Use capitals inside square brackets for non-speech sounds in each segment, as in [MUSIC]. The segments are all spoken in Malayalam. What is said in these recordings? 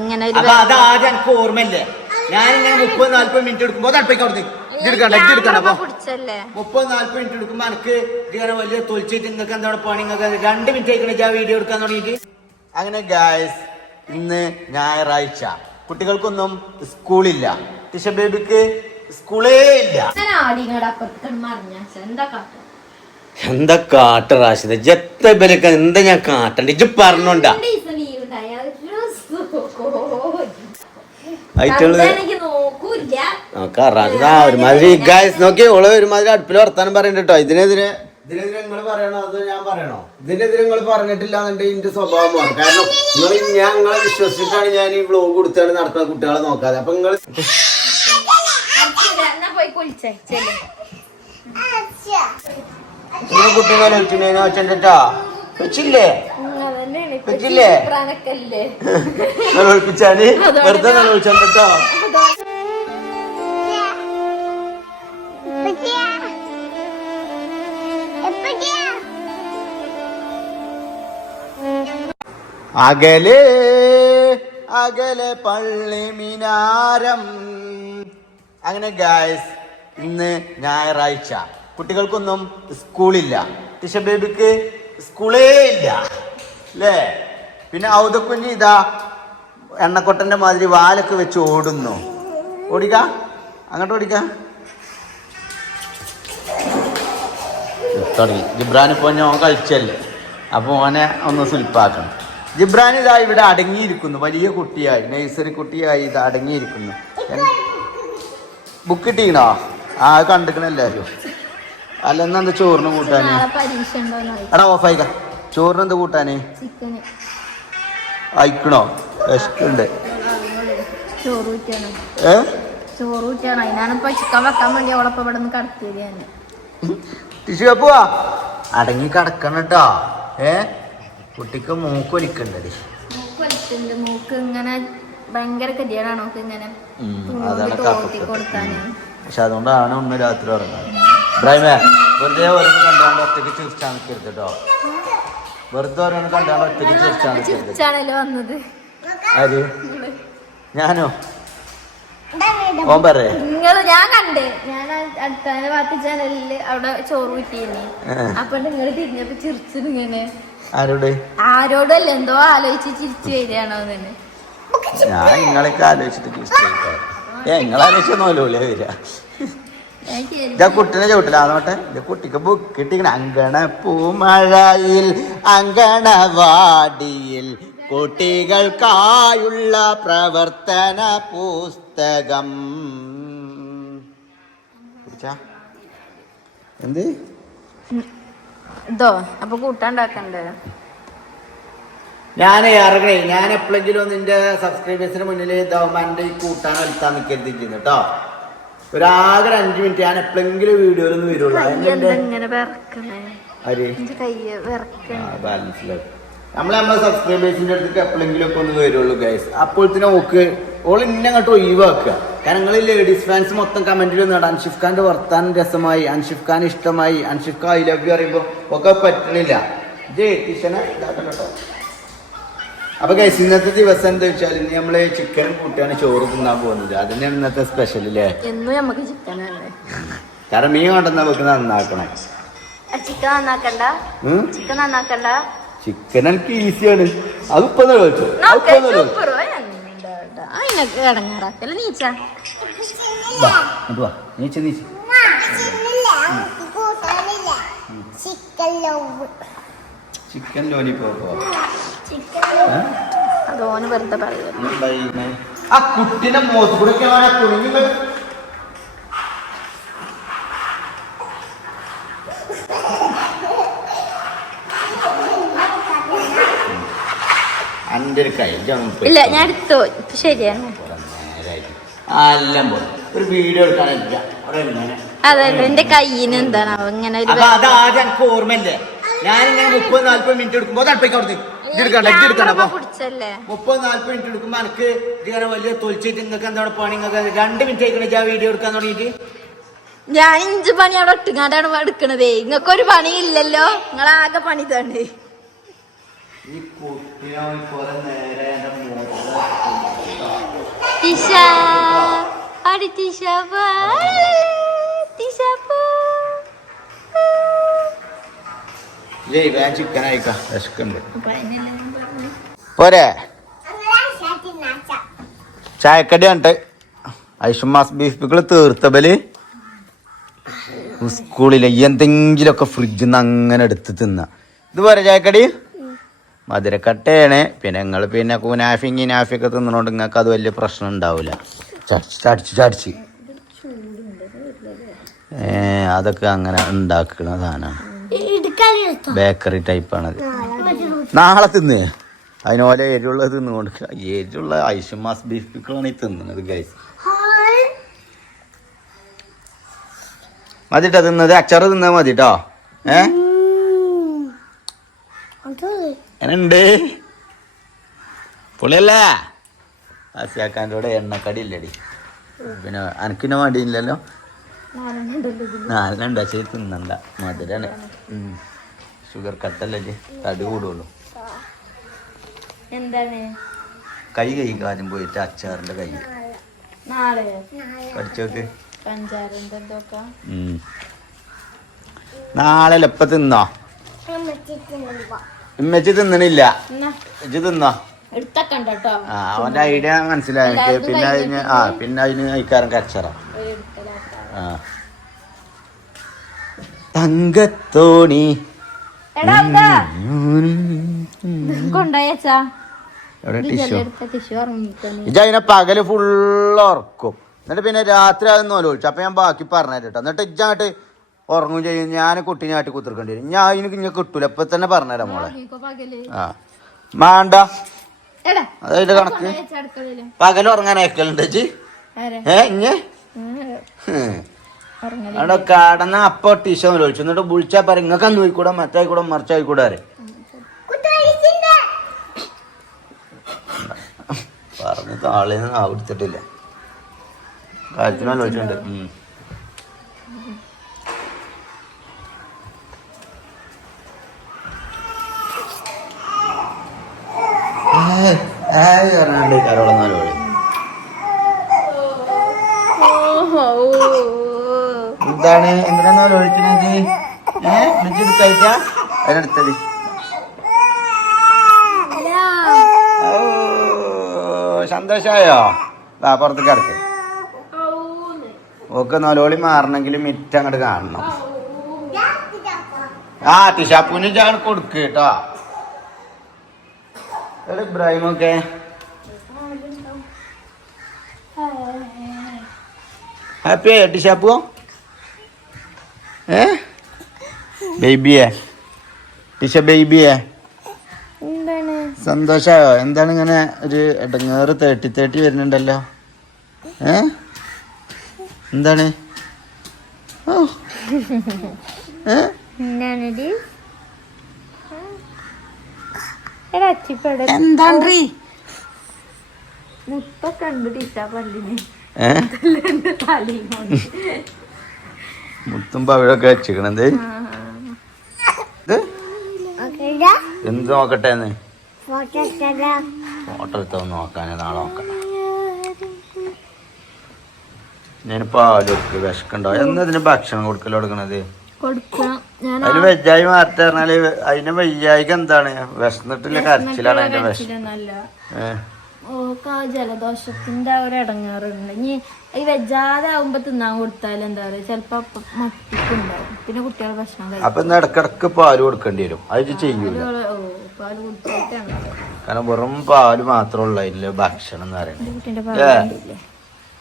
ഇങ്ങനെ ഒരു അപ്പൊ അത് ആദ്യം എനിക്ക് ഓർമ്മയില്ലേ? ഞാനിങ്ങനെ മുപ്പത് നാല്പത് മിനിറ്റ് എടുക്കുമ്പോ തടുപ്പിക്ക് അവിടുത്തെ ഇതെടുക്കണ്ട ഇതെടുക്കണ്ട അപ്പൊ? പിടിച്ചല്ലേ? മുപ്പത് നാല്പത് മിനിറ്റ് എടുക്കുമ്പോ എനിക്ക് ഇതിങ്ങനെ വലിയ തൊലിച്ചിട്ട് നിങ്ങൾക്ക് എന്താണ് പണി? നിങ്ങൾക്ക് രണ്ട് മിനിറ്റ് ആയിക്കണേ വീഡിയോ എടുക്കാൻ തുടങ്ങിയിട്ട്. അങ്ങനെ ഗായസ് ഇന്ന് ഞായറാഴ്ച. കുട്ടികൾക്കൊന്നും സ്കൂളില്ല. ടിഷ ബേബിക്ക് സ്കൂളേ ഇല്ല. ഞാൻ ആടിങ്ങടെ അപ്പുറത്തേക്ക് മറിഞ്ഞ എന്താ കാട്ടുക? എന്താ കാട്ട റാഷിദ? ജത്ത ഇവരൊക്കെ എന്താ ഞാൻ കാട്ടണ്ട? ഇജ്ജ് പറഞ്ഞോണ്ടാ രണ്ട് ദിവസം ലീവ് ഉണ്ടായി അതൊരു സുഖം. ഒരുമാതിരി ഗായ്സ് നോക്കി ഓൾ ഒരുമാതിരി അടുപ്പിൽ വർത്താനം പറയണ്ട കേട്ടോ ഇതിനെതിരെ ഇതിനെതിരെ നിങ്ങൾ പറയണോ? അത് ഞാൻ പറയണോ? ഇതിനെതിരെ നിങ്ങൾ പറഞ്ഞിട്ടില്ല എന്നുണ്ടെങ്കിൽ എന്റെ സ്വഭാവം കാരണം നിങ്ങൾ ഞാൻ നിങ്ങളെ വിശ്വസിച്ചിട്ടാണ് ഞാൻ ഈ വ്ലോഗ് കൊടുത്താണ് നടക്കുന്ന കുട്ടികളെ നോക്കാതെ. അപ്പൊ നിങ്ങൾ കുട്ടികളെ വെച്ചില്ലേ വെറുതെ നിലവിളിച്ചോ അകലെ അകലെ പള്ളി മിനാരം. അങ്ങനെ ഗായ്സ് ഇന്ന് ഞായറാഴ്ച. കുട്ടികൾക്കൊന്നും സ്കൂളില്ല. ടിഷ ബേബിക്ക് സ്കൂളേ ഇല്ല. അല്ലേ പിന്നെ ഔതക്കുഞ്ഞ് ഇതാ എണ്ണക്കൊട്ടന്റെ മാതിരി വാലൊക്കെ വെച്ച് ഓടുന്നു. ഓടിക്ക? അങ്ങോട്ട് ഓടിക്ക? തുടങ്ങി. പോഞ്ഞോ ഇപ്പോൾ ഞാൻ കഴിച്ചല്ലേ അപ്പോൾ ഓനെ ഒന്ന് സുൽപ്പാക്കണം. ജിബ്രാൻ ഇതാ ഇവിടെ അടങ്ങിയിരിക്കുന്നു. വലിയ കുട്ടിയായി. നഴ്സറി കുട്ടിയായി ഇത് അടങ്ങിയിരിക്കുന്നു. ബുക്ക് കിട്ടിക്കണോ ആ കണ്ടിക്കണ എല്ലാവരും അല്ല എന്നാ എന്താ ചോറിന് ഉണ്ടോന്ന് എടാ ഓഫായിക്ക ചോറിന് എന്താ കൂട്ടാന്? അയക്കണോ? വിശക്കുണ്ട് ഏ? ചോറ് ചിക്കൻ വെക്കാൻ വേണ്ടി അവളപ്പം ഇവിടെ നിന്ന് കടത്തിയത് ഞാൻ. ടിഷ്യൂ പോവാ അടങ്ങി കിടക്കണം കേട്ടോ ഏ? കുട്ടിക്ക് മൂക്കൊലിക്കണ്ടടി മൂക്ക് ഇങ്ങനെ ഭയങ്കര നോക്ക് പക്ഷെ അതുകൊണ്ടാണ് ഒന്ന് രാത്രി ഉറങ്ങാറ്. ഇബ്രാഹിമേ വെറുതെ ഓരോന്ന് കണ്ടോണ്ട് ഒറ്റയ്ക്ക് ചിരിച്ചാൽ നിൽക്കരുത് കേട്ടോ വെറുതെ ഓരോന്ന് കണ്ടാണ് ഒറ്റയ്ക്ക് ചിരിച്ചാണല്ലോ വന്നത്? ആര് ഞാനോ? ഓൻ പറയേ. നിങ്ങൾ ഞാൻ കണ്ട്. ഞാൻ അടുത്ത ഭാഗത്ത് ചാനലിൽ അവിടെ ചോറ് കിട്ടിയിരുന്നു. അപ്പൊ നിങ്ങൾ തിരിഞ്ഞപ്പോ ചിരിച്ചത് ഇങ്ങനെ. ആരോട്? ആരോടല്ല? എന്തോ ആലോചിച്ച് ചിരിച്ചു വരികയാണോ തന്നെ ഞാൻ നിങ്ങളൊക്കെ ആലോചിച്ചിട്ട് ചിരിച്ചു ഏ അല്ലോ അല്ലേ വരിക? ഇതാ കുട്ടിനെ ചവിട്ടില്ല. അതോട്ടെ ഇത് കുട്ടിക്ക് ബുക്ക് കിട്ടിക്കണ അങ്കണ പൂമഴയിൽ അങ്കണവാടിയിൽ കുട്ടികൾക്കായുള്ള പ്രവർത്തന പുസ്തകം? എന്ത്? ഇതോ അപ്പൊ കൂട്ടാണ്ടാക്കണ്ടേ ഞാൻ ഇറങ്ങണേ ഞാൻ എപ്പോഴെങ്കിലും നിന്റെ സബ്സ്ക്രൈബേഴ്സിന് മുന്നിൽ ഇതാവുമ്പോ എന്റെ ഈ കൂട്ടാൻ എടുത്താൽ നിൽക്കരുത് കേട്ടോ ഒരാകെ ഒരു അഞ്ചു മിനിറ്റ് ഞാൻ എപ്പോഴെങ്കിലും വീഡിയോയിലൊന്നും വരുള്ളൂ. നമ്മളെ നമ്മൾ നമ്മളെ സബ്സ്ക്രൈബേഴ്സിന്റെ അടുത്തേക്ക് എപ്പോഴെങ്കിലും ഒക്കെ ഒന്ന് വരുള്ളൂ ഗൈസ് അപ്പോഴത്തേനും ഓക്ക് ഓൾ ഇന്നെ അങ്ങോട്ട് ഒഴിവാക്കുക. കാരണം നിങ്ങൾ ലേഡീസ് ഫാൻസ് മൊത്തം കമന്റിൽ നേടാം അൻഷിഫ് ഖാന്റെ വർത്താനം രസമായി. അൻഷിഫ് ഖാൻ ഇഷ്ടമായി. Anshif Khan I love you പറയുമ്പോ ഒക്കെ പറ്റണില്ല. ജയ് ടീച്ചനെ ഇതാക്കണം കേട്ടോ അപ്പൊ ഗൈസ് ഇന്നത്തെ ദിവസം എന്താ വെച്ചാൽ ഇന്ന് നമ്മൾ ചിക്കൻ കൂട്ടിയാണ് ചോറ് തിന്നാൻ പോകുന്നത്. അതിനാണ് ഇന്നത്തെ സ്പെഷ്യൽ അല്ലേ എന്നും നമുക്ക് ചിക്കൻ കാരണം മീൻ കൊണ്ടെന്ന നമുക്ക് നന്നാക്കണേ. ചിക്കൻ നന്നാക്കണ്ട? ചിക്കൻ നന്നാക്കണ്ട? ചിക്കൻ എനിക്ക് ഈസിയാണ് അതിപ്പോ ചോദിച്ചു നീച്ച നീച്ച. വാ ഇങ്ങോട്ട് വാ. നീച്ച് നീച്ച്. ചിക്കൻ ലോലിപ്പോപ്പോ അതോന് വെറുതെ പറയുക ആ കുട്ടിന്റെ മുഖത്ത് കൂടെ കുണിഞ്ഞു അന്റെ ഒരു കൈ ജമ്പ് ഇല്ല ഞാൻ എടുത്തു. ശരിയാണ്. എല്ലാം ഒരു വീഡിയോ എടുക്കാനില്ല. അതെ എന്റെ കയ്യിന് എന്താണ്? ഇങ്ങനെ ഒരു ഓർമ്മയില്ലേ? ഞാനിങ്ങനെ മുപ്പത് നാല്പത് മിനിറ്റ് എടുക്കുമ്പോ തടുപ്പിക്ക് അവിടുത്തെ ഇതെടുക്കണ്ട ഇതെടുക്കണ്ട അപ്പൊ പിടിച്ചല്ലേ? മുപ്പത് നാല്പത് മിനിറ്റ് എടുക്കുമ്പോ എനിക്ക് ഇതിങ്ങനെ വലിയ തൊലിച്ചിട്ട് നിങ്ങൾക്ക് എന്താണ് പണി നിങ്ങൾക്ക് രണ്ട് മിനിറ്റ് ആയിക്കണേ ഞാൻ വീഡിയോ എടുക്കാൻ തുടങ്ങിയിട്ട്. ഞാൻ ഇഞ്ച് പണി അവിടെ ഒട്ടുങ്ങാണ്ടാണ് എടുക്കണതേ. പണിയില്ലല്ലോ? നിങ്ങളാകെ പണി തന്നെ കുട്ടിയെ കുറെ നേരെ എന്റെ മുഖത്ത് ടിഷ അടി. ടിഷ ജയ് പോരെ. ചായക്കടി ഉണ്ട് ഐഷമാസ് ബീഫ് പിക്കിൾ തീർത്തബൽ. സ്കൂളിലെ എന്തെങ്കിലുമൊക്കെ ഫ്രിഡ്ജിൽ നിന്ന് അങ്ങനെ എടുത്ത് തിന്ന. ഇത് പോരെ ചായക്കടി? മധുരക്കട്ടയാണ്. പിന്നെ നിങ്ങൾ പിന്നെ കൂനാഫി ഗിനാഫി ഒക്കെ തിന്നണോണ്ട് നിങ്ങൾക്ക് അത് വലിയ പ്രശ്നം ഉണ്ടാവില്ല ചടിച്ച് ചടിച്ച് ചടിച്ച്. ഏ അതൊക്കെ അങ്ങനെ ഉണ്ടാക്കുന്ന സാധനമാണ് ബേക്കറി ടൈപ്പാണത്. നാളെ തിന്ന്. അതിനോലെ എരിവുള്ളത് തിന്നുകൊണ്ട് എരിവുള്ള ഐഷുമാസ് ബീഫ് പിക്കിളാണ് ഈ തിന്നുന്നത് ഗൈസ് മതിട്ടോ തിന്നത്? അച്ചാറ് തിന്നാ മതി കേട്ടോ ഏ എന്നുണ്ട് പുളിയല്ലേ? ആസിയാക്കാന്റെ കൂടെ എണ്ണക്കടി ഇല്ലടി. പിന്നെ അനക്കിന്നെ വേണ്ടിയില്ലല്ലോ നാലെണ്ണം ഉണ്ടാ ചെയ്ത് തിന്നണ്ട. മധുരാണ്. ഷുഗർ കട്ടല്ലേ? തടി കൂടുള്ളൂ. എന്താണ്? കൈ കൈ കാര്യം പോയിട്ട് അച്ചാറിന്റെ കൈ. പഠിച്ചോക്ക്. നാളെ എപ്പ തിന്നോ? ഇമ്മച്ചി തിന്നണില്ല. ഇജ്ജ് തിന്നോ? ആ അവന്റെ ഐഡിയ മനസ്സിലായി. എനിക്ക് പിന്നെ അതിന് ആ പിന്നെ അതിന് അയക്കാരൻ കച്ചറ. ആ. തങ്കത്തോണി. എടാ കൊണ്ടായച്ചാ എവിടെ? ടിഷ്യൂ. അതിനെ പകൽ ഫുള്ള് ഉറക്കും. എന്നിട്ട് പിന്നെ രാത്രി അത് നോലോളിച്ചു അപ്പൊ ഞാൻ ബാക്കി പറഞ്ഞു കേട്ടോ എന്നിട്ട് ഇജ്ജായിട്ട് ഉറങ്ങും ചെയ്യും. ഞാൻ കുട്ടീനെ ആട്ടി കുത്തിർക്കേണ്ടി വരും. ഞാൻ ഇനി ഇങ്ങനെ കിട്ടൂല. ഇപ്പൊ തന്നെ പറഞ്ഞുതരാം മോളെ. ആ. മാണ്ട. അതായത് കണക്ക്. പകൽ ഉറങ്ങാൻ അയക്കലുണ്ട് ഏ ഇഞ്ഞ് അവിടെ കടന്ന അപ്പൊ ടീഷ നോലോളിച്ചു എന്നിട്ട് വിളിച്ചാ പറ ഇങ്ങക്ക് അന്ന് പോയിക്കൂടെ? മറ്റായിക്കൂടെ മറിച്ചായിക്കൂടെ ആരെ പറഞ്ഞ് താളേന്ന് ആവിടുത്തിട്ടില്ല കാര്യത്തിന് ആലോചിച്ചിട്ടുണ്ട് ഉം. എന്താണ്? എങ്ങനെയാണോ ഒഴിക്കുന്നത് ഏഹ് എടുത്തയച്ചാ അതിനെടുത്തത് ഓ സന്തോഷായോ? വാ പുറത്ത് കിടക്ക്. ഓക്കെ നോലോളി മാറണമെങ്കിൽ മിറ്റ് അങ്ങോട്ട് കാണണം. ആ തിഷാപ്പൂന് ഞാൻ കൊടുക്ക് കേട്ടോ. ഇബ്രാഹിമൊക്കെ. ഹാപ്പി ആയോ ടിഷാപ്പു ഏ? ബേബിയെ ടിഷ ബേബിയെ എന്താണ്? സന്തോഷായോ? എന്താണ് ഇങ്ങനെ ഒരു ഇടങ്ങേറ് തേട്ടി തേട്ടി വരുന്നുണ്ടല്ലോ? ഏ? എന്താണ്? ഓ ഏ? എന്താണടി മുത്തൊക്കെ ഉണ്ട് ടീച്ച പല്ലിന്. മുത്തും പവിഴൊക്കെ വെച്ചിക്കണത് എന്ത് നോക്കട്ടെ ഫോട്ടോ എടുത്തോ നോക്കാൻ നാളെ നോക്കാം. ഞാനിപ്പോ കൊടുക്കുക വിശക്കുണ്ടോ എന്നതിന് ഭക്ഷണം കൊടുക്കൽ കൊടുക്കണത് അതിന് വെജായി മാറ്റി പറഞ്ഞാൽ അതിന് വയ്യായിക്ക് എന്താണ്? വിശന്നിട്ടില്ല കരച്ചിലാണ് അതിന്റെ വിഷം ഏഹ് ഓക്ക് ജലദോഷത്തിന്റെ ആ ഒരു ഇടങ്ങാറുണ്ട്. ഇനി ഈ വെജാതെ ആവുമ്പോ തിന്നാൻ കൊടുത്താൽ എന്താ പറയാ? ചെലപ്പോ മത്തിക്കുണ്ടാവും പിന്നെ കുട്ടികളെ ഭക്ഷണം കഴിക്കും. അപ്പൊ ഇടക്കിടക്ക് പാൽ കൊടുക്കേണ്ടി വരും. അത് ചെയ്യൂല? പാൽ കാരണം വെറും പാൽ മാത്രമുള്ള അതിൽ ഭക്ഷണം എന്ന് പറയുന്നത്.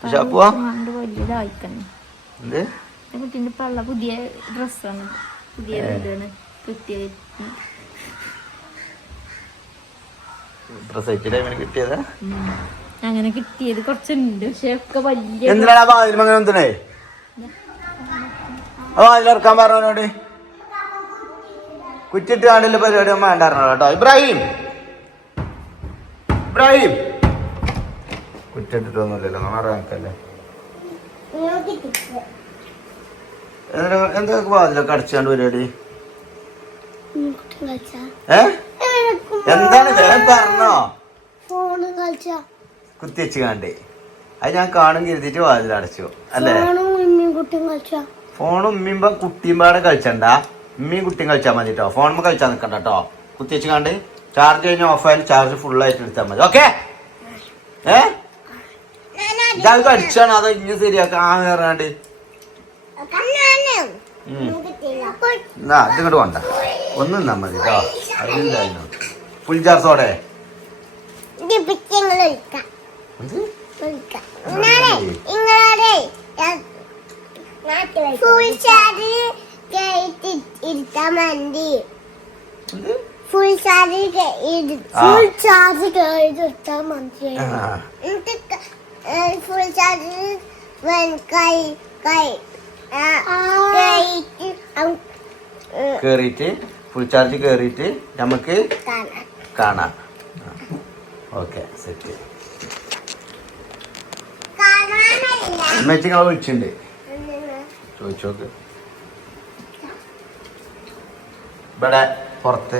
പക്ഷെ അപ്പൊ? വലിയതായിക്കണേ. പള്ള പുതിയ ഡ്രസ്സാണ് പുതിയ വീടാണ്. കിട്ടിയത് പ്രസവിച്ച ടൈമിന് കിട്ടിയതാ. അങ്ങനെ കിട്ടിയത് കുറച്ചുണ്ട്. പക്ഷെ ഒക്കെ വലിയ എന്തിനാണ് ആ വാതിലും അങ്ങനെ എന്തിനേ ആ വാതിലിറക്കാൻ പറഞ്ഞോട്. കുറ്റിട്ട് കാണില്ല പരിപാടി ഒന്നും വേണ്ടായിരുന്നു കേട്ടോ. ഇബ്രാഹിം. ഇബ്രാഹിം. കുറ്റിട്ടിട്ടൊന്നുമില്ലല്ലോ മാറാക്കല്ലേ എന്താ വാതിലൊക്കെ അടച്ചാണ്ട് പരിപാടി ഏ? എന്താണ് വേഗം പറഞ്ഞോ? ഫോണ് കളിച്ച. കുത്തി വെച്ച് കാണ്ടേ. അത് ഞാൻ കാണും കരുതിട്ട് വാതിൽ അടച്ചു. അല്ലേ? ഫോണും ഉമ്മിയും കുട്ടിയും പാടെ കളിച്ചണ്ട? ഉമ്മയും കുട്ടിയും കളിച്ചാൽ മതി കേട്ടോ ഫോണും കളിച്ചാൽ നിൽക്കണ്ട കേട്ടോ കുത്തിവെച്ച് കാണ്ട് ചാർജ് കഴിഞ്ഞ ഓഫ് ആയാലും ചാർജ് ഫുൾ ആയിട്ട് എടുത്താൽ മതി. ഓക്കെ ഏ? ഇതാ കളിച്ചാണ് അതോ ഇഞ്ഞ് ശരിയാക്കാൻ ആ കയറാണ്ട് ഇത് ഇങ്ങോട്ട് വേണ്ട ഒന്നും മതി കേട്ടോ അതിലുണ്ടായിരുന്നു ഫുൾ ചാർജോടെ ഇങ്ങളോടെ full charge full charge full charge കൈ കൈ കേറിയിട്ട് ഫുൾ ചാർജ് കേറിയിട്ട് നമുക്ക് കാണാം. Okay set. ഉമ്മച്ചി നിങ്ങളെ വിളിച്ചിട്ടുണ്ട്. ചോദിച്ചോക്ക്. ഇവിടെ പുറത്ത്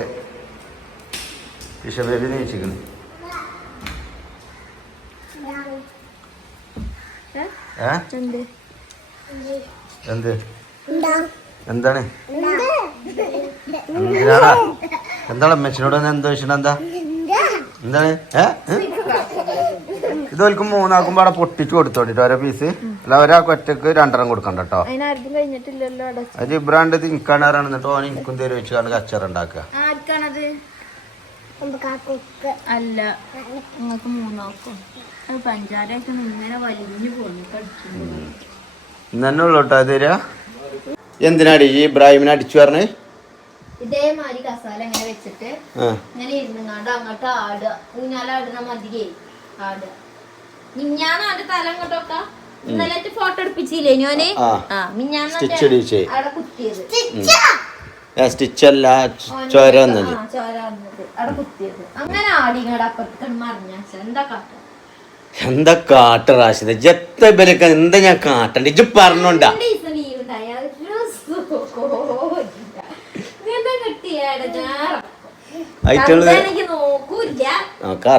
എന്ത്? എന്ത്? എന്താ എന്താണ്? എന്തിനാടാ? എന്താണ് അമ്മച്ചിനോട് എന്താ വിഷയം എന്താ? എന്താണ്? ഏ? ഇത് ഓൽക്കും മൂന്നാക്കും പാടെ പൊട്ടിച്ചു കൊടുത്തോണ്ടിട്ട് ഓരോ പീസ് അല്ല ഒരാൾക്ക് ഒറ്റയ്ക്ക് രണ്ടെണ്ണം കൊടുക്കണ്ട കേട്ടോ കഴിഞ്ഞിട്ടില്ലല്ലോ അവിടെ. അത് ഇബ്രാണ്ട് ഇത് ഇൻക്കാണാറാണ് എന്നിട്ട് ഓൻ എനിക്കും തരും വെച്ച് കണ്ട് കച്ചറ ഉണ്ടാക്കുക. അല്ല നിങ്ങൾക്ക് മൂന്നാക്കും. അത് പഞ്ചാരയൊക്കെ ഇങ്ങനെ വലിഞ്ഞു പോന്നു കടിച്ചു ഇന്നെ ഉള്ളു കേട്ടോ തരിക എന്തിനാടി ഈ ഇബ്രാഹിമിനെ അടിച്ചു പറഞ്ഞ്? ഇതേമാതിരി കസാല ഇങ്ങനെ വെച്ചിട്ട് ആ. ഇങ്ങനെ ഇരുന്നങ്ങാണ്ട് അങ്ങോട്ട് ആടുക. ഊഞ്ഞാലാടുന്ന മതിയേ ആടുക. മിഞ്ഞാന്ന് അവന്റെ തല അങ്ങോട്ടൊക്കെ ഇന്നലെ ഫോട്ടോ എടുപ്പിച്ചില്ലേ ഞാൻ? ആ. ആ മിഞ്ഞാന്ന് Stitch മറ്റേ ഇടിയിച്ചേ. അവിടെ കുത്തിയത്. സ്റ്റിച്ച് ചോര വന്നത്. ആ, ചോര വന്നത്. അവിടെ അങ്ങനെ ആടി ഇങ്ങടെ അപ്പുറത്തേക്ക് എന്താ കാട്ട? റാഷിദ ജത്ത എന്താ ഞാൻ കാട്ടണ്ട? ഇജ്ജ് പറഞ്ഞോണ്ടാ രണ്ട് ദിവസം ലീവ് ഉണ്ടായി അതൊരു സുഖമില്ല. ഇങ്ങനത്തെ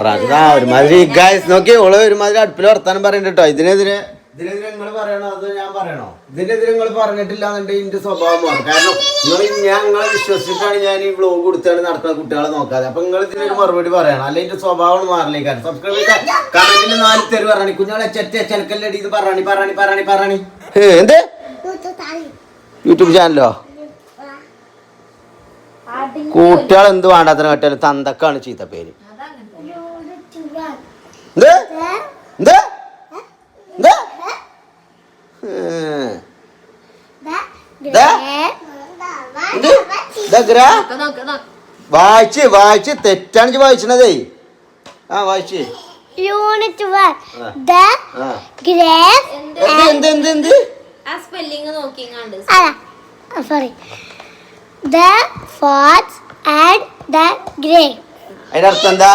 റാഷിദ ഒരുമാതിരി ഗായ്സ് നോക്കി ഓൾ ഒരുമാതിരി അടുപ്പിൽ വർത്താനം പറയണ്ട കേട്ടോ ഇതിനെതിരെ ഇതിനെതിരെ നിങ്ങൾ പറയണോ? അതോ ഞാൻ പറയണോ? ഇതിനെതിരെ നിങ്ങൾ പറഞ്ഞിട്ടില്ല എന്നുണ്ടെങ്കിൽ എന്റെ സ്വഭാവം മാറും. കാരണം നിങ്ങൾ ഞാൻ നിങ്ങളെ വിശ്വസിച്ചിട്ടാണ് ഞാൻ ഈ വ്ലോഗ് കൊടുത്താണ് നടക്കുന്ന കുട്ടികളെ നോക്കാതെ. അപ്പൊ നിങ്ങൾ ഇതിനൊരു മറുപടി പറയണം. അല്ലെങ്കിൽ എന്റെ സ്വഭാവം മാറില്ലേക്കാരം സബ്സ്ക്രൈബ് കമന്റിൽ നാല് തെറി പറയണി. കുഞ്ഞാളെ ചെറ്റ ചെലക്കല്ലടി ഇത് പറയണി പറയണി പറയണി പറയണി. എന്ത്? യൂട്യൂബ് ചാനലോ കുട്ടികൾ എന്ത് വേണ്ടാത്ത കട്ടിയാലും തന്തക്കാണ് ചീത്ത പേര്. വായിച്ച് വായിച്ച്. തെറ്റാണ് വായിച്ചണതേ. ആ വായിച്ച്. Unit one. ദ എന്ത്? എന്ത് എന്ത് ആ നോക്കിങ്ങാണ്ട്. അല്ല. Sorry the fox and the grapes അതിന്റെ അർത്ഥം എന്താ?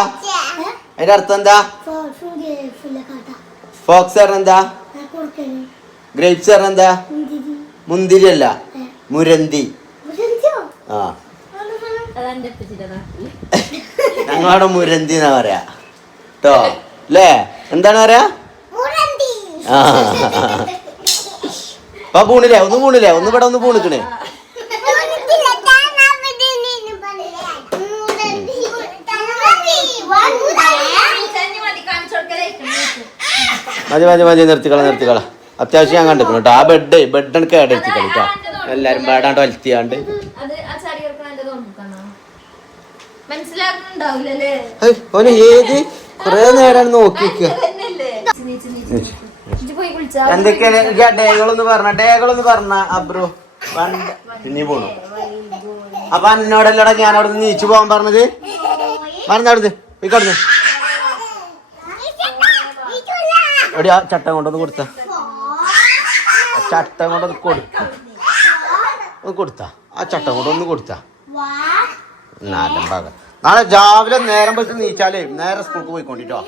അതിന്റെ അർത്ഥം എന്താ? ഫോക്സ് എന്താ? ഗ്രേപ്സ് എന്താ? മുന്തിരി അല്ല മുരന്തി. ആ. ഞങ്ങളവിടെ മുരന്തി എന്നാ പറയാ. കേട്ടോ അല്ലേ എന്താണ് പറയാ? ആ. അപ്പൊ പൂണില്ലേ? ഒന്ന് പൂണില്ലേ? ഒന്ന് ഇവിടെ ഒന്ന് പൂണിക്കണേ. മതി മതി മതി നിർത്തിക്കള നിർത്തിക്കള. അത്യാവശ്യം ഞാൻ കണ്ടിരിക്കണം കേട്ടോ. ആ ബെഡ് ബെഡ് കേട്ടോ. എല്ലാരും വലിത്തിയാണ്ട് ചാടി കിടക്കണ തോന്നിക്കണോ മനസ്സിലാക്കുന്നുണ്ടാവില്ലല്ലേ ഏയ്, ഓന് ഏത്? കൊറേ നേരം നോക്കിക്ക എന്തൊക്കെയാണ്? ഡേകളൊന്ന് പറഞ്ഞ. ഡേകളൊന്ന് പറഞ്ഞ അബ്രു. പിന്നെ പോണു. അപ്പൊ എന്നോടല്ലോടാ ഞാൻ അവിടെ നിന്ന് നീച്ചു പോകാൻ പറഞ്ഞത് പറഞ്ഞവിടുന്ന് പോയിക്കോടുന്ന് എടി ആ ചട്ടം കൊണ്ടൊന്ന് കൊടുത്ത. ചട്ട കൊണ്ടൊന്ന് കൊടുത്ത. ഒന്ന് കൊടുത്ത. ആ ചട്ടം കൊണ്ടൊന്ന് കൊടുത്ത. നല്ല ഭാഗം. നാളെ രാവിലെ നേരം വെച്ച് നീച്ചാലേ നേരെ സ്കൂൾക്ക് പോയിക്കൊണ്ടിട്ടോ.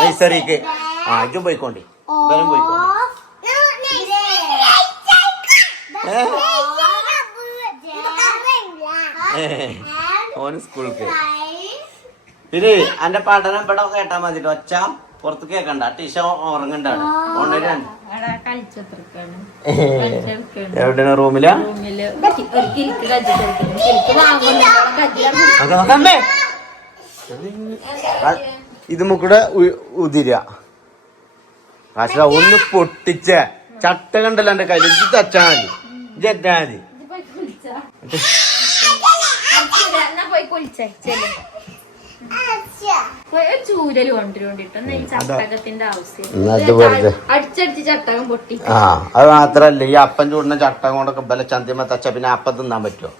നഴ്സറിക്ക്. ആ ഇതും പോയിക്കോണ്ടി. ഇവരും പോയിക്കോണ്ടി. ഓന് സ്കൂൾക്ക് പിന്നെ അന്റെ പഠനം ഇവിടെ കേട്ടാ മതി ഒച്ച പുറത്ത് കേക്കണ്ട. ടീഷ ഉറങ്ങണ്ടാണ്. കളിച്ചത്രക്കാണ് എവിടെയാണ് റൂമിലാ? റൂമിൽ ഒരു കിരിക്ക് കജ്ജിട്ടെടുക്കുന്നു കിരിക്ക് വാങ്ങുന്നു കജ്ജിലാണ് നോക്കാം, നോക്കാം, അമ്മേ. ആ, ഇത് മുക്കൂടെ ഉതിര ഒന്ന് പൊട്ടിച്ച. ചട്ട കണ്ടല്ലോ എന്റെ കയ്യിൽ ഇത് തച്ചാ മതി. എത്താ മതി. ചൂരൽ അടിച്ചടിച്ച് ചട്ടകം പൊട്ടി. ആ അത് മാത്രല്ല ഈ അപ്പം ചൂടുന്ന ചട്ടം കൊണ്ടൊക്കെ ബല ചന്തിമ തച്ച പിന്നെ അപ്പം തിന്നാൻ പറ്റുമോ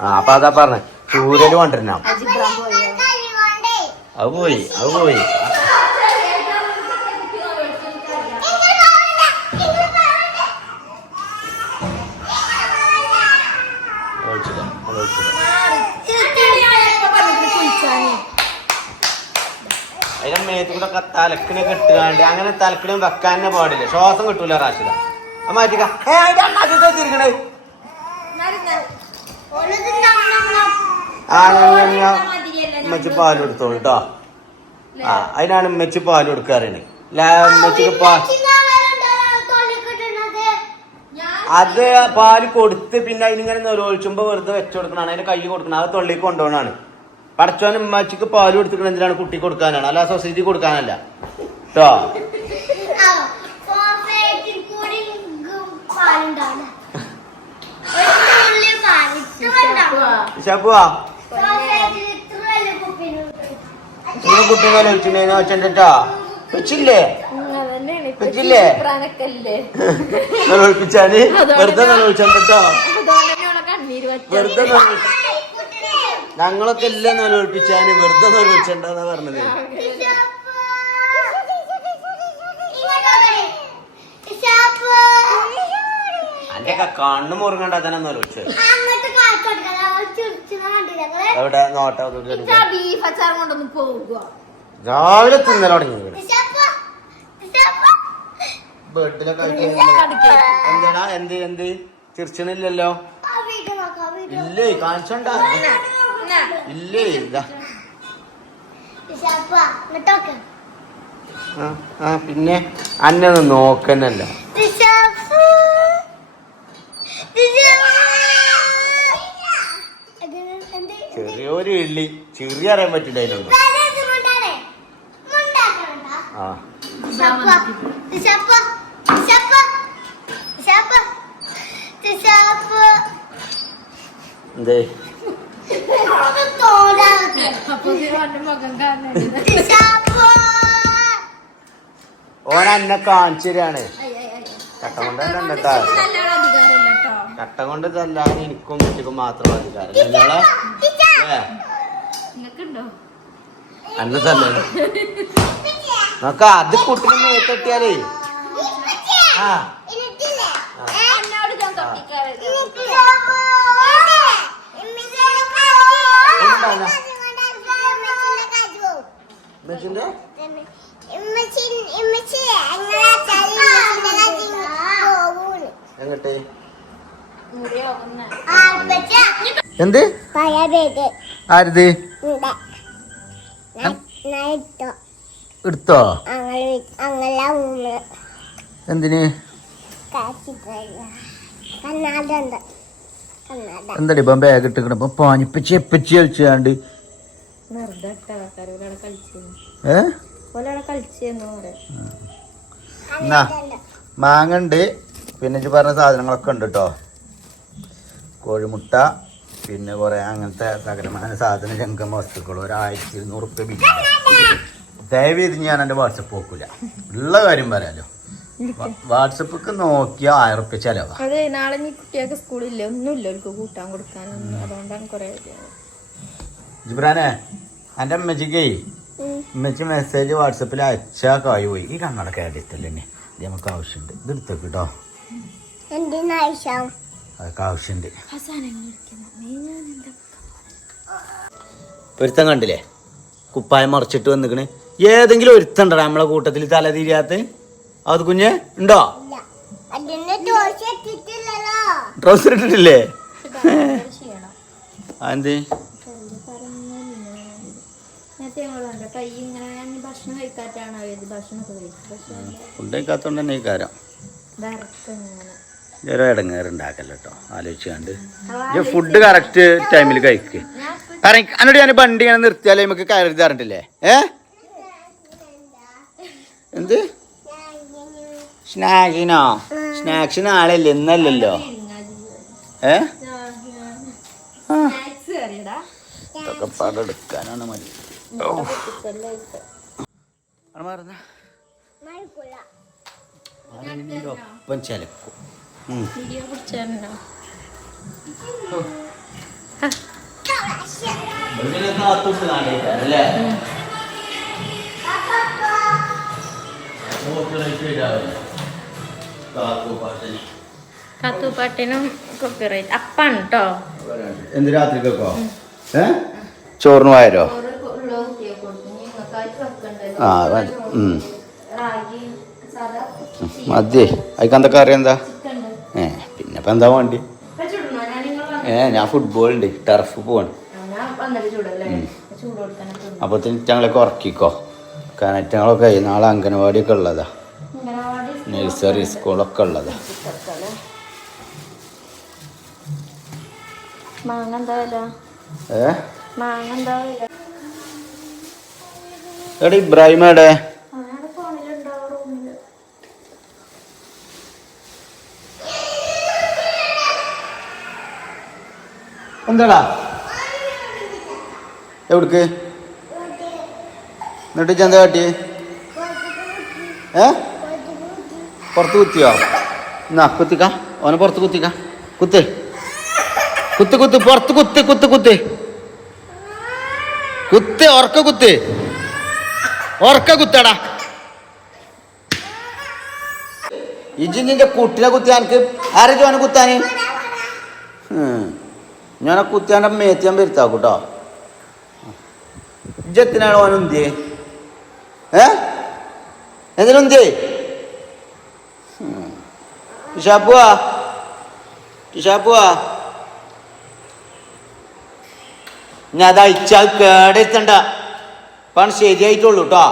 ആ അപ്പൊ അതാ പറഞ്ഞ ചൂരൽ കൊണ്ടിരുന്ന അത് പോയി അത് പോയി. അതിന്റെ തലക്കിന് കൂടെ തലക്കിനെ കെട്ടുകാണ്ട് അങ്ങനെ തലക്കിനും വെക്കാൻ തന്നെ പാടില്ല. ശ്വാസം കിട്ടൂല റാഷിദ മാറ്റിക്ക. ഉമ്മച്ചി പാൽ കൊടുത്തോളൂ കേട്ടോ ആ അതിനാണ് ഉമ്മച്ചി പാൽ കൊടുക്കാറാണ് ഉമ്മച്ചിക്ക് പാൽ അത് പാൽ കൊടുത്ത് പിന്നെ അതിനിങ്ങനെ നിരോധിച്ചുമ്പോ വെറുതെ വെച്ചു കൊടുക്കണം അതിന്റെ കൈ കൊടുക്കണം അത് തൊള്ളിക്ക് കൊണ്ടുപോകണാണ് പടച്ചോൻ ഉമ്മാച്ചിക്ക് പാൽ കൊടുത്തിട്ട് എന്തിനാണ്? കുട്ടി കൊടുക്കാനാണ്. അല്ല സൊസൈറ്റി കൊടുക്കാനല്ല. കേട്ടോ ഷാപ്പുവാ? ഇങ്ങനെ കുട്ടി വെച്ചിട്ടോ വെച്ചില്ലേ? വെറുതെ കണ്ണീര് വെറുതെ ഞങ്ങളൊക്കെ എല്ലാം നിലവിളിപ്പിച്ചാൽ വെറുതെ നിലവിളിച്ചണ്ടെന്നാ പറഞ്ഞത്. അന്റെയൊക്കെ കണ്ണു മുറുങ്ങണ്ട തന്നെ ഞങ്ങൾ എവിടെ? നോട്ടം രാവിലെ തിന്നല തുടങ്ങി. ബെഡിലൊക്കെ എന്താടാ എന്ത് എന്ത്? ചിരിച്ചണില്ലല്ലോ? വീഡിയോ. ഇല്ലേ കാണിച്ചോണ്ട. ഇല്ലേ ഇതാ ആ, ആ പിന്നെ അന്നത് നോക്കണല്ലോ? ചെറിയൊരു ഇള്ളി ചെറിയ അറിയാൻ പറ്റില്ല അതിനൊന്നും. ആ. എന്തേ? [LAUGHS] ഓൻ എന്നെ കാണിച്ചു തരാണ് ചട്ടം കൊണ്ട് തന്നെ ഉണ്ട് കേട്ടോ കേട്ടോ കൊണ്ട് തല്ലാൻ എനിക്കും കുട്ടിക്കും മാത്രം അധികാരം. നിങ്ങളെ? തല്ല അന്നെ തന്നെ നോക്ക അത് കുട്ടിനെ മേത്തട്ടിയാലേ ആ. മെച്ചിന്റെ ഇമ്മച്ചി ഇമ്മച്ചി എങ്ങനെ പോകൂന്ന്. എങ്ങട്ടെ? എന്ത്? ആരത്? എടുത്തോ? എന്തിന്? എന്താടി ഇപ്പം ബാഗ് ഇട്ടിക്കണ ഇപ്പൊ പാനിപ്പച്ചി എപ്പച്ചി കളിച്ചാണ്ട് എന്നാ മാങ്ങ ഉണ്ട്. പിന്നെ പറഞ്ഞ സാധനങ്ങളൊക്കെ ഉണ്ട് കേട്ടോ കോഴിമുട്ട പിന്നെ കുറെ അങ്ങനത്തെ സകലമായ സാധന ജംഗമ വസ്തുക്കൾ ഒരാഴ്ച ഇരുന്നൂറ് റുപ്യ ബില്ല് ദയവ് ചെയ്ത് ഞാൻ എന്റെ വാട്സപ്പ് നോക്കൂല. ഉള്ള കാര്യം പറയാലോ. വാട്സപ്പൊക്കെ നോക്കിയാൽ ആയിരം റുപ്യ ചെലവാ. അതെ നാളെ നീ കുട്ടികൾക്ക് സ്കൂളില്ല. ഒന്നുമില്ല കൂട്ടാൻ കൊടുക്കാൻ. അതുകൊണ്ടാണ് കുറെ ജിബ്രാനെ എന്റെ അമ്മച്ചിക്കേ അമ്മച്ചി മെസ്സേജ് വാട്സപ്പിൽ അച്ചാക്കായി കായ് പോയി. ഈ കണ്ണട കേട്ടിട്ടല്ലേ എന്നെ ഇത് നമുക്ക് ആവശ്യമുണ്ട് ഇത് എടുത്തേക്ക് കേട്ടോ അതൊക്കെ ആവശ്യമുണ്ട് ഒരുത്തം കണ്ടില്ലേ? കുപ്പായം മറിച്ചിട്ട് വന്നിക്കണ്. ഏതെങ്കിലും ഒരുത്തണ്ടടാ നമ്മളെ കൂട്ടത്തിൽ തല തിരിയാത്ത? അത് കുഞ്ഞ് ഉണ്ടോ? ട്രൗസർ ഇട്ടിട്ടില്ലേ? ചെയ്യണം എന്ത് എന്ത് പറഞ്ഞു നേരത്തെ ഞങ്ങളുണ്ട് കൈ ഇങ്ങനെ ഭക്ഷണം കഴിക്കാറ്റാണ് ഇത് ഭക്ഷണമൊക്കെ കഴിച്ചത് ഫുഡ് കഴിക്കാത്തോണ്ട് തന്നെ ഈ കാര്യം ഓരോ ഇടങ്ങേറുണ്ടാക്കല്ലോ കേട്ടോ ഫുഡ് കറക്റ്റ് ടൈമിൽ കഴിക്കുക കാരണം എന്നോട് ഞാൻ വണ്ടി ഇങ്ങനെ നിർത്തിയാലേ നമുക്ക് കയറി തരണ്ടില്ലേ ഏ? എന്ത്? സ്നാക്സിനോ? സ്നാക്സിന് ആളല്ലേ ഇന്നല്ലല്ലോ. ഏ? സ്നാക്സ് ഇതൊക്കെ പാടെടുക്കാനാണ് മതി ഒപ്പം ചലക്കും അല്ലേ കത്തുപാട്ടിനും കോപ്പിറൈറ്റ് അപ്പാണ് കേട്ടോ എന്ത് രാത്രിക്കൊക്കെ? ഏ? ചോറിന് പോയാലോ ആ മതി. അതിക്കെന്താ കറി എന്താ? ഏ പിന്നെ ഇപ്പം എന്താ വേണ്ടി? ഏ ഞാൻ ഫുട്ബോൾ ഉണ്ട് ടർഫ് പോവാണ്. അപ്പത്തിന് ഞങ്ങളൊക്കെ ഉറക്കിക്കോ. കാരണം ഞങ്ങളൊക്കെ നാളെ അംഗനവാടിയൊക്കെ ഉള്ളതാ. നഴ്സറി സ്കൂളൊക്കെ ഉള്ളതാ. മാങ്ങ എന്താ ഏ? മാങ്ങ എന്താ എടാ ഇബ്രാഹിം എവിടെ എന്താടാ? എവിടക്ക്? എന്നിട്ട് ചെന്ത കാട്ടി ഏ? പുറത്ത് കുത്തിയോ? എന്നാ കുത്തിക്ക. ഓനെ പുറത്ത് കുത്തിക്ക. കുത്ത്. കുത്ത് കുത്ത് പുറത്ത് കുത്ത് കുത്ത് കുത്ത്. കുത്ത് ഉറക്ക കുത്ത്. ഉറക്ക കുത്തടാ. ഇജിന്റെ കുട്ടിനെ കുത്തി എനിക്ക്. ആരെ ജോനെ കുത്താന്? ഞാൻ കുത്തിയാന്റെ മേത്തിയാൻ വരുത്താക്കൂട്ടോ ഇജത്തിനാണ് ഓൻ എന്തിയേ ഏ? എന്തിനെന്തിയേ ഷാപ്പുവാ ഷാപ്പുവാ ഞാൻ അത് അയച്ചാൽ കേടെത്തണ്ട പണം ശരിയായിട്ടുള്ളൂ കേട്ടോ